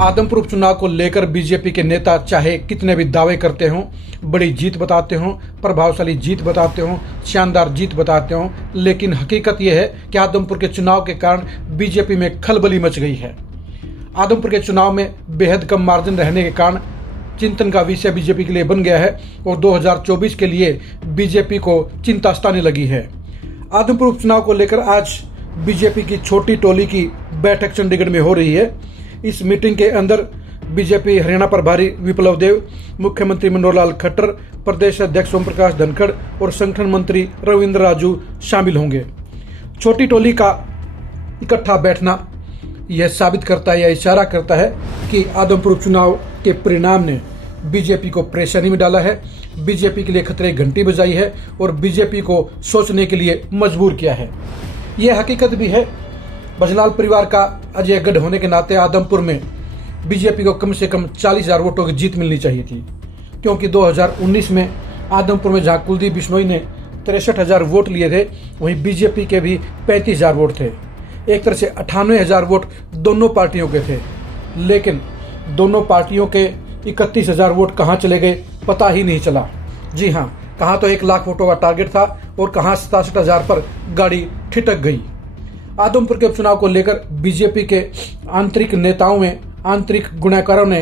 आदमपुर उपचुनाव को लेकर बीजेपी के नेता चाहे कितने भी दावे करते हों, बड़ी जीत बताते हों, प्रभावशाली जीत बताते हों, शानदार जीत बताते हों, लेकिन हकीकत यह है कि आदमपुर के चुनाव के कारण बीजेपी में खलबली मच गई है। आदमपुर के चुनाव में बेहद कम मार्जिन रहने के कारण चिंतन का विषय बीजेपी के लिए बन गया है और 2024 के लिए बीजेपी को चिंता सताने लगी है। आदमपुर उपचुनाव को लेकर आज बीजेपी की छोटी टोली की बैठक चंडीगढ़ में हो रही है। इस मीटिंग के अंदर बीजेपी हरियाणा प्रभारी विप्लव देव, मुख्यमंत्री मनोहर लाल खट्टर, प्रदेश अध्यक्ष ओम प्रकाश धनखड़ और संगठन मंत्री रविंद्र राजू शामिल होंगे। छोटी टोली का इकट्ठा बैठना यह साबित करता है या इशारा करता है कि आदमपुर उपचुनाव के परिणाम ने बीजेपी को परेशानी में डाला है, बीजेपी के लिए खतरे की घंटी बजाई है और बीजेपी को सोचने के लिए मजबूर किया है। यह हकीकत भी है। बजनाल परिवार का अजय गढ़ होने के नाते आदमपुर में बीजेपी को कम से कम 40,000 वोटों की जीत मिलनी चाहिए थी, क्योंकि 2019 में आदमपुर में जहां कुलदीप बिश्नोई ने 63,000 वोट लिए थे, वहीं बीजेपी के भी 35,000 वोट थे। एक तरह से 98,000 वोट दोनों पार्टियों के थे, लेकिन दोनों पार्टियों के 31,000 वोट कहाँ चले गए पता ही नहीं चला। जी हाँ, कहाँ तो 1 लाख वोटों का टारगेट था और कहाँ 67,000 पर गाड़ी ठिठक गई। आदमपुर के उपचुनाव को लेकर बीजेपी के आंतरिक नेताओं में आंतरिक गुनाकारों ने,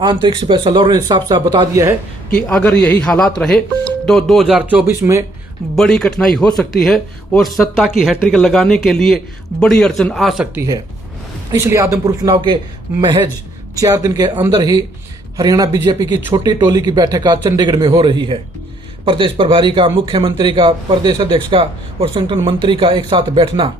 आंतरिक स्पेशलों ने साफ साफ बता दिया है कि अगर यही हालात रहे तो 2024 में बड़ी कठिनाई हो सकती है और सत्ता की हैट्रिक लगाने के लिए बड़ी अड़चन आ सकती है। इसलिए आदमपुर उपचुनाव के महज 4 दिन के अंदर ही हरियाणा बीजेपी की छोटी टोली की बैठक आज चंडीगढ़ में हो रही है। प्रदेश प्रभारी का, मुख्यमंत्री का, प्रदेश अध्यक्ष का और संगठन मंत्री का एक साथ बैठना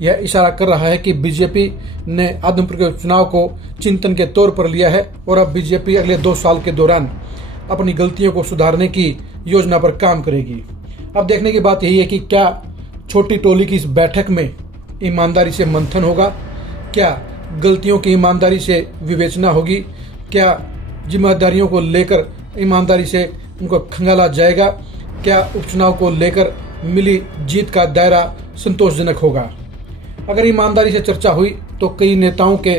यह इशारा कर रहा है कि बीजेपी ने आदमपुर के चुनाव को चिंतन के तौर पर लिया है और अब बीजेपी अगले 2 साल के दौरान अपनी गलतियों को सुधारने की योजना पर काम करेगी। अब देखने की बात यही है कि क्या छोटी टोली की इस बैठक में ईमानदारी से मंथन होगा, क्या गलतियों की ईमानदारी से विवेचना होगी, क्या जिम्मेदारियों को लेकर ईमानदारी से उनको खंगाला जाएगा, क्या उपचुनाव को लेकर मिली जीत का दायरा संतोषजनक होगा। अगर ईमानदारी से चर्चा हुई तो कई नेताओं के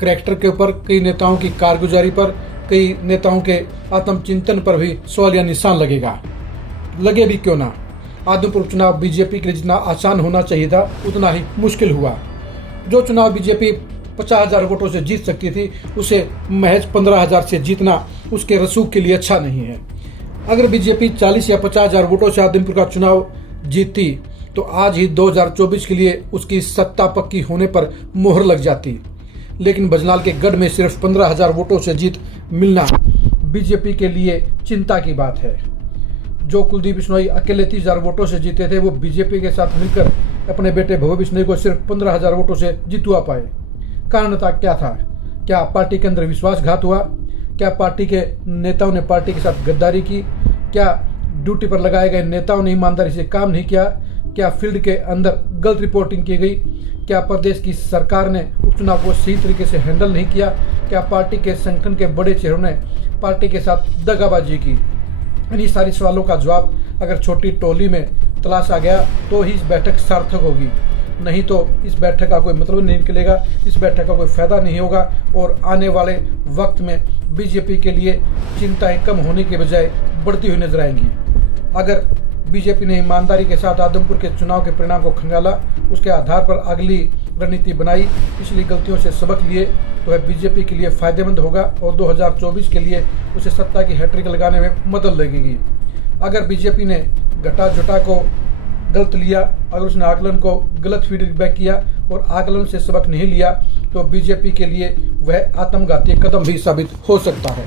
करैक्टर के ऊपर, कई नेताओं की कारगुजारी पर, कई नेताओं के आत्मचिंतन पर भी सवालिया निशान लगेगा। लगे भी क्यों ना, आदमपुर चुनाव बीजेपी के लिए जितना आसान होना चाहिए था उतना ही मुश्किल हुआ। जो चुनाव बीजेपी 50,000 वोटों से जीत सकती थी, उसे महज 15,000 से जीतना उसके रसूख के लिए अच्छा नहीं है। अगर बीजेपी 40 या 50,000 वोटों से आदमपुर का चुनाव जीतती तो आज ही 2024 के लिए उसकी सत्ता पक्की होने पर मोहर लग जाती। लेकिन बजनाल के गढ़ में सिर्फ 15,000 वोटों से जीत मिलना बीजेपी के लिए चिंता की बात है। जो कुलदीप बिश्नोई अकेले 30,000 वोटों से जीते थे, वो बीजेपी के साथ मिलकर अपने बेटे भव्य बिश्नोई को सिर्फ 15,000 वोटों से जितवा पाए। कारण था क्या था? क्या पार्टी के अंदर विश्वासघात हुआ? क्या पार्टी के नेताओं ने पार्टी के साथ गद्दारी की? क्या ड्यूटी पर लगाए गए नेताओं ने ईमानदारी से काम नहीं किया? क्या फील्ड के अंदर गलत रिपोर्टिंग की गई? क्या प्रदेश की सरकार ने उपचुनाव को सही तरीके से हैंडल नहीं किया? क्या पार्टी के संगठन के बड़े चेहरों ने पार्टी के साथ दगाबाजी की? इन्हीं सारी सवालों का जवाब अगर छोटी टोली में तलाशा गया तो ही इस बैठक सार्थक होगी, नहीं तो इस बैठक का कोई मतलब नहीं निकलेगा, इस बैठक का कोई फायदा नहीं होगा और आने वाले वक्त में बीजेपी के लिए चिंताएं कम होने के बजाय बढ़ती हुई नजर आएंगी। अगर बीजेपी ने ईमानदारी के साथ आदमपुर के चुनाव के परिणाम को खंगाला, उसके आधार पर अगली रणनीति बनाई, पिछली गलतियों से सबक लिए, तो वह बीजेपी के लिए फायदेमंद होगा और 2024 के लिए उसे सत्ता की हैट्रिक लगाने में मदद लगेगी। अगर बीजेपी ने घटा जुटा को गलत लिया, अगर उसने आकलन को गलत फीडबैक किया और आकलन से सबक नहीं लिया, तो बीजेपी के लिए वह आत्मघाती कदम भी साबित हो सकता है।